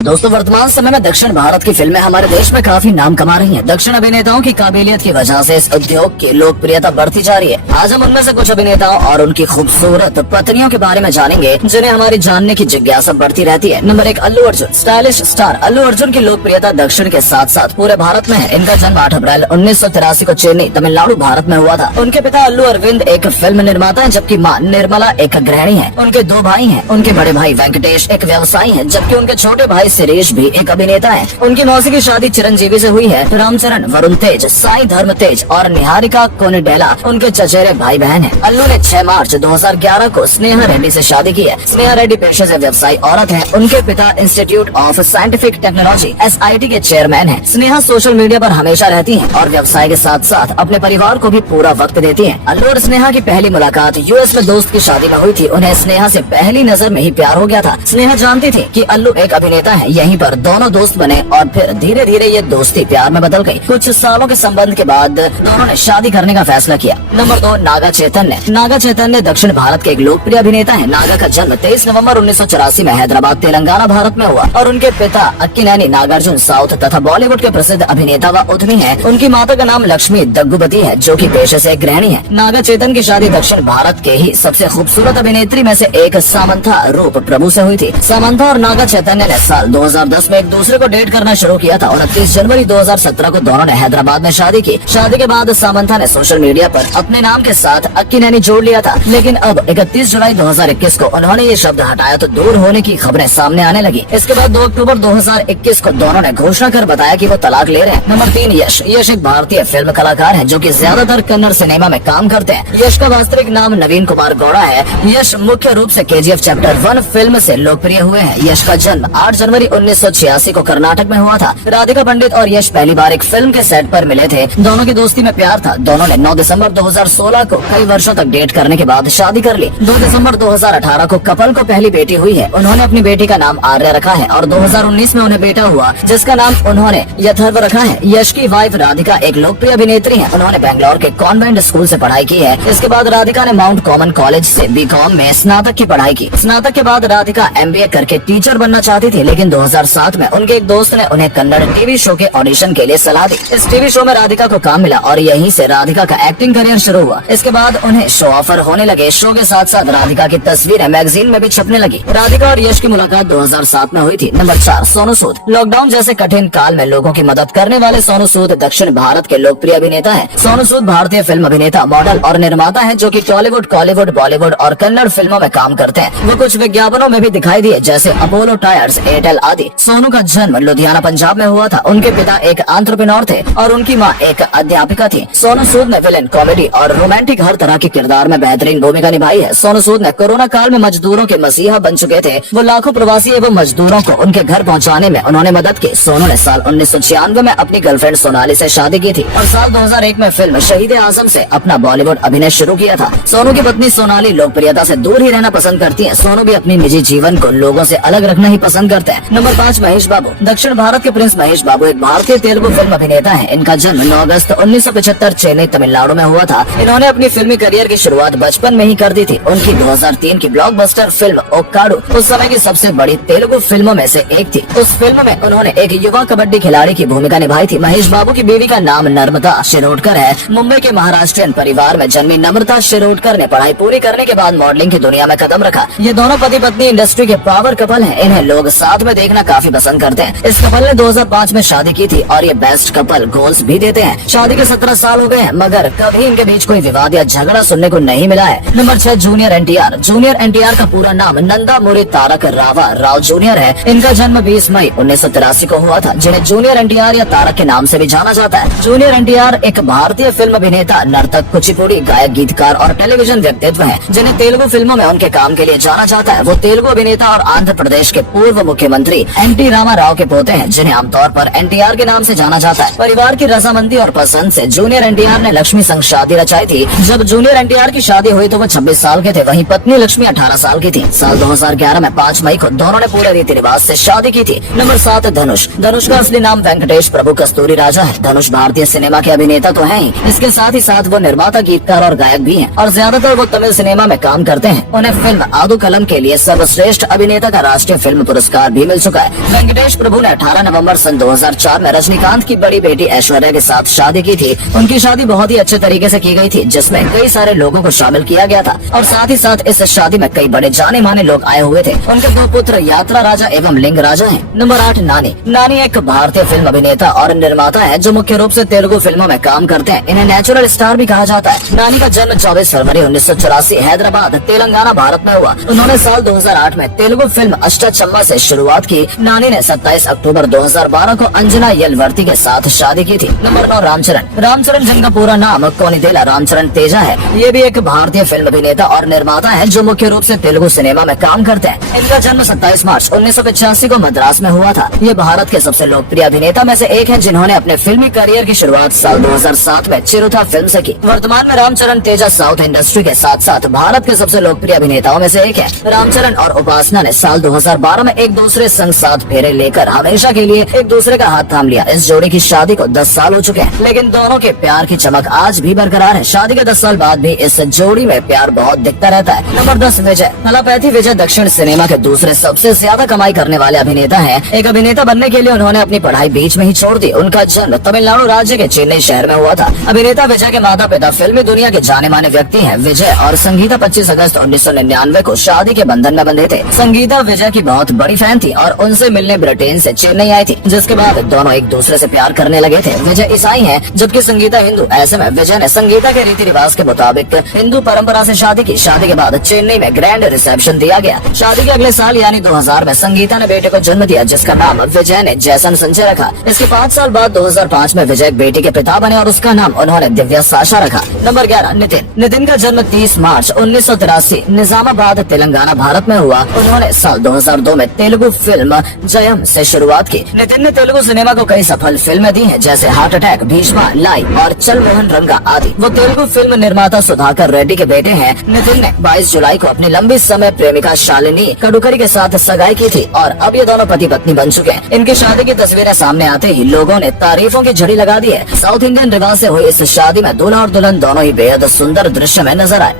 दोस्तों, वर्तमान समय में दक्षिण भारत की फिल्में हमारे देश में काफी नाम कमा रही हैं। दक्षिण अभिनेताओं की काबिलियत की वजह से इस उद्योग की लोकप्रियता बढ़ती जा रही है। आज हम उनमें से कुछ अभिनेताओं और उनकी खूबसूरत पत्नियों के बारे में जानेंगे, जिन्हें हमारी जानने की जिज्ञासा बढ़ती रहती है। Number 1, Allu Arjun. Stylish star Allu Arjun की लोकप्रियता दक्षिण के साथ साथ पूरे भारत में है। इनका जन्म 8 अप्रैल 1983 को चेन्नई, तमिलनाडु, भारत में हुआ था। उनके पिता अल्लू अरविंद एक फिल्म निर्माता है, जबकि माँ निर्मला एक गृहिणी है। उनके 2 भाई हैं। उनके बड़े भाई वेंकटेश एक व्यवसायी है, जबकि उनके छोटे भाई सुरेश भी एक अभिनेता है। उनकी मौसी की शादी चिरंजीवी से हुई है। रामचरण, वरुण तेज, साई धर्म तेज और निहारिका कोनिडेला उनके चचेरे भाई बहन हैं। अल्लू ने 6 मार्च 2011 को स्नेहा रेड्डी से शादी की है। स्नेहा रेड्डी पेशे से व्यवसायी औरत है। उनके पिता institute of scientific technology SIT के चेयरमैन है। स्नेहा सोशल मीडिया पर हमेशा रहती है और व्यवसाय के साथ साथ अपने परिवार को भी पूरा वक्त देती है। अल्लू और स्नेहा की पहली मुलाकात US में दोस्त की शादी में हुई थी। उन्हें स्नेहा से पहली नजर में ही प्यार हो गया था। स्नेहा जानती थी कि अल्लू एक अभिनेता है। यहीं पर दोनों दोस्त बने और फिर धीरे धीरे ये दोस्ती प्यार में बदल गई। कुछ सालों के संबंध के बाद दोनों ने शादी करने का फैसला किया। नंबर 2, नागा चैतन्य। नागा चैतन्य दक्षिण भारत के एक लोकप्रिय अभिनेता है। नागा का जन्म 23 नवंबर 1984 में हैदराबाद, तेलंगाना, भारत में हुआ और उनके पिता अक्किनेनी नागार्जुन साउथ तथा बॉलीवुड के प्रसिद्ध अभिनेता व उद्यमी है। उनकी माता का नाम लक्ष्मी दग्गुबती है, जो कि पेशे से एक गृहिणी है। नागा चैतन्य की शादी दक्षिण भारत के ही सबसे खूबसूरत अभिनेत्री में से एक सामंथा रूप प्रभु से हुई थी। सामंथा और नागा चैतन्य ने साल 2010 में एक दूसरे को डेट करना शुरू किया था। 29 जनवरी 2017 को दोनों ने हैदराबाद में शादी की। शादी के बाद सामंथा ने सोशल मीडिया पर अपने नाम के साथ अक्किनेनी जोड़ लिया था, लेकिन अब 31 जुलाई 2021 को उन्होंने ये शब्द हटाया तो दूर होने की खबरें सामने आने लगी। इसके बाद 2 अक्टूबर 2021 को दोनों ने घोषणा कर बताया कि वो तलाक ले रहे हैं। नंबर 3, यश। यश एक भारतीय फिल्म कलाकार है, जो कि ज्यादातर कन्नड़ सिनेमा में काम करते हैं। यश का वास्तविक नाम नवीन कुमार गौड़ा है। यश मुख्य रूप से KGF चैप्टर 1 फिल्म से लोकप्रिय हुए हैं। यश का जन्म 8 जनवरी 1986 को कर्नाटक में हुआ था। राधिका पंडित और यश पहली बार एक फिल्म के सेट पर मिले थे। दोनों की दोस्ती में प्यार था। दोनों ने 9 दिसंबर 2016 को कई वर्षों तक डेट करने के बाद शादी कर ली। 2 दिसंबर 2018 को कपल को पहली बेटी हुई है। उन्होंने अपनी बेटी का नाम आर्या रखा है और 2019 में उन्हें बेटा हुआ, जिसका नाम उन्होंने यथर्व रखा है। यश की वाइफ राधिका एक लोकप्रिय अभिनेत्री है। उन्होंने बेंगलोर के कॉन्वेंट स्कूल से पढ़ाई की है। इसके बाद राधिका ने माउंट कॉमन कॉलेज से BCom में स्नातक की पढ़ाई की। स्नातक के बाद राधिका MBA करके टीचर बनना चाहती थी, लेकिन 2007 में उनके एक दोस्त ने उन्हें कन्नड़ टीवी शो के ऑडिशन के लिए सलाह दी। इस टीवी शो में राधिका को काम मिला और यहीं से राधिका का एक्टिंग करियर शुरू हुआ। इसके बाद उन्हें शो ऑफर होने लगे। शो के साथ साथ राधिका की तस्वीरें मैगजीन में भी छपने लगी। राधिका और यश की मुलाकात 2007 में हुई थी। नंबर 4, सोनू सूद। लॉकडाउन जैसे कठिन काल में लोगों की मदद करने वाले सोनू सूद दक्षिण भारत के लोकप्रिय अभिनेता है। सोनू सूद भारतीय फिल्म अभिनेता, मॉडल और निर्माता है, जो कि टॉलीवुड, कॉलीवुड, बॉलीवुड और कन्नड़ फिल्मों में काम करते हैं। वो कुछ विज्ञापनों में भी दिखाई दिए, जैसे अपोलो टायर्स, एयरटेल आदि। सोनू का जन्म लुधियाना, पंजाब में हुआ था। उनके पिता एक एंटरप्रेन्योर थे और उनकी माँ एक अध्यापिका थी। सोनू सूद ने विलेन, कॉमेडी और रोमांटिक हर तरह के किरदार में बेहतरीन भूमिका निभाई है। सोनू सूद ने कोरोना काल में मजदूरों के मसीहा बन चुके थे। वो लाखों प्रवासी एवं मजदूरों को उनके घर पहुँचाने में उन्होंने मदद की। सोनू ने साल 1996 में अपनी गर्लफ्रेंड सोनाली से शादी की थी और साल 2001 में फिल्म शहीद आजम से अपना बॉलीवुड अभिनय शुरू किया था। सोनू की पत्नी सोनाली लोकप्रियता से दूर ही रहना पसंद करती है। सोनू भी अपनी निजी जीवन को लोगों से अलग रखना ही पसंद करते हैं। नंबर 5, महेश बाबू। दक्षिण भारत के प्रिंस महेश बाबू एक भारतीय तेलुगु फिल्म अभिनेता है। इनका जन्म 9 अगस्त 1975 चेन्नई, तमिलनाडु में हुआ था। इन्होंने अपनी फिल्मी करियर की शुरुआत बचपन में ही कर दी थी। उनकी 2003 की ब्लॉकबस्टर फिल्म ओक्काडू उस समय की सबसे बड़ी तेलुगु फिल्मों में से एक थी। उस फिल्म में उन्होंने एक युवा कबड्डी खिलाड़ी की भूमिका निभाई थी। महेश बाबू की बीवी का नाम नम्रता शिरोडकर है। मुंबई के महाराष्ट्रियन परिवार में जन्मी नम्रता शिरोडकर ने पढ़ाई पूरी करने के बाद मॉडलिंग की दुनिया में कदम रखा। ये दोनों पति पत्नी इंडस्ट्री के पावर कपल हैं। इन्हें लोग साथ में देखना काफी पसंद करते हैं। इस कपल ने 2005 में शादी की थी और ये बेस्ट कपल गोल्स भी देते हैं। शादी के 17 साल हो गए हैं, मगर कभी इनके बीच कोई विवाद या झगड़ा सुनने को नहीं मिला है। Number 6, junior NTR। Junior NTR का पूरा नाम नंदा मुरी तारक रावा राव जूनियर है। इनका जन्म 20 मई 1983 को हुआ था, जिन्हें जूनियर NTR या तारक के नाम से भी जाना जाता है। जूनियर NTR एक भारतीय फिल्म अभिनेता, नर्तक, कुचिपुड़ी गायक, गीतकार और टेलीविजन व्यक्तित्व है, जिन्हें तेलुगु फिल्मों में उनके काम के लिए जाना जाता है। वो तेलुगु अभिनेता और आंध्र प्रदेश के पूर्व मुख्यमंत्री NT रामाराव के पोते हैं, जिन्हें आमतौर पर NTR के नाम से जाना जाता है। परिवार की रजामंदी और पसंद से जूनियर NTR ने लक्ष्मी संग शादी रचाई थी। जब जूनियर NTR की शादी हुई तो वो 26 साल के थे, वहीं पत्नी लक्ष्मी 18 साल की थी। साल 2011 में 5 मई को दोनों ने पूरे रीति रिवाज से शादी की थी। नंबर 7, धनुष। धनुष का असली नाम वेंकटेश प्रभु कस्तूरी राजा है। धनुष भारतीय सिनेमा के अभिनेता तो हैं ही, इसके साथ ही साथ वो निर्माता, गीतकार और गायक भी हैं और ज्यादातर वो तमिल सिनेमा में काम करते हैं। उन्हें फिल्म आदू कलम के लिए सर्वश्रेष्ठ अभिनेता का राष्ट्रीय फिल्म पुरस्कार भी मिल चुका है। वेंकटेश प्रभु ने 18 नवंबर सन 2004 में रजनीकांत की बड़ी बेटी ऐश्वर्या के साथ शादी की थी। उनकी शादी बहुत ही अच्छे तरीके से की गई थी, जिसमें कई सारे लोगों को शामिल किया गया था और साथ ही साथ इस शादी में कई बड़े जाने माने लोग आए हुए थे। उनके 2 पुत्र यात्रा राजा एवं लिंग राजा हैं। नंबर 8 नानी। नानी एक भारतीय फिल्म अभिनेता और निर्माता है जो मुख्य रूप से तेलुगु फिल्मों में काम करते हैं। इन्हें नेचुरल स्टार भी कहा जाता है। नानी का जन्म 24 फरवरी 1984 हैदराबाद तेलंगाना भारत में हुआ। उन्होंने साल 2008 में तेलुगु फिल्म अष्टाचम्मा से शुरुआत की। नानी ने 27 अक्टूबर 2012 को अंजना यलवर्ती के साथ शादी की थी। नंबर 9 रामचरण। रामचरण जिनका पूरा नाम कोनिदेला रामचरण तेजा है, ये भी एक भारतीय फिल्म अभिनेता और निर्माता है जो मुख्य रूप से तेलुगु सिनेमा में काम करते हैं। इनका जन्म 27 मार्च 1985 को मद्रास में हुआ था। ये भारत के सबसे लोकप्रिय अभिनेता में से एक है जिन्होंने अपने फिल्मी करियर की शुरुआत साल 2007 में चिरुथा फिल्म से की। वर्तमान में रामचरण तेजा साउथ इंडस्ट्री के साथ साथ भारत के सबसे लोकप्रिय अभिनेताओं में से एक है। रामचरण और उपासना ने साल 2012 में एक दूसरे संग साथ फेरे लेकर हमेशा के लिए एक दूसरे का हाथ थाम लिया। इस जोड़ी की शादी को 10 साल हो चुके हैं, लेकिन दोनों के प्यार की चमक आज भी बरकरार है। शादी के 10 साल बाद भी इस जोड़ी में प्यार बहुत दिखता रहता है। नंबर 10 विजय। थलापैथी विजय दक्षिण सिनेमा के दूसरे सबसे ज्यादा कमाई करने वाले अभिनेता हैं। एक अभिनेता बनने के लिए उन्होंने अपनी पढ़ाई बीच में ही छोड़ दी। उनका जन्म तमिलनाडु राज्य के चेन्नई शहर में हुआ था। अभिनेता विजय के माता पिता फिल्मी दुनिया के जाने माने व्यक्ति हैं। विजय और संगीता 25 अगस्त 1999 को शादी के बंधन में बंधे थे। संगीता विजय की बहुत बड़ी फैन थी और उनसे मिलने ब्रिटेन से चेन्नई आई थी, जिसके बाद दोनों एक दूसरे से प्यार करने लगे थे। विजय ईसाई हैं जबकि संगीता हिंदू। ऐसे में विजय ने संगीता के रीति रिवाज के मुताबिक हिंदू परंपरा से शादी की। शादी के बाद चेन्नई में ग्रैंड रिसेप्शन दिया गया। शादी के अगले साल यानी 2000 में संगीता ने बेटे को जन्म दिया, जिसका नाम विजय ने जैसन संजय रखा। इसके 5 साल बाद 2005 में विजय एक बेटी के पिता बने और उसका नाम उन्होंने दिव्या साशा रखा। नंबर 11 नितिन। नितिन का जन्म 30 मार्च 1983 निजामाबाद तेलंगाना भारत में हुआ। उन्होंने साल 2002 में तेलुगु फिल्म जयम से शुरुआत की। नितिन ने तेलुगु सिनेमा को कई सफल फिल्में दी हैं, जैसे हार्ट अटैक, भीष्मा, लाई और चल मोहन रंगा आदि। वो तेलुगु फिल्म निर्माता सुधाकर रेड्डी के बेटे हैं। नितिन ने 22 जुलाई को अपनी लंबी समय प्रेमिका शालिनी कडुकरी के साथ सगाई की थी और अब ये दोनों पति पत्नी बन चुके हैं। इनकी शादी की तस्वीरें सामने आते ही लोगों ने तारीफों की झड़ी लगा दी है। साउथ इंडियन रिवाज से हुई इस शादी में दूल्हा और दुल्हन दोनों ही बेहद सुंदर दृश्य में नजर आए।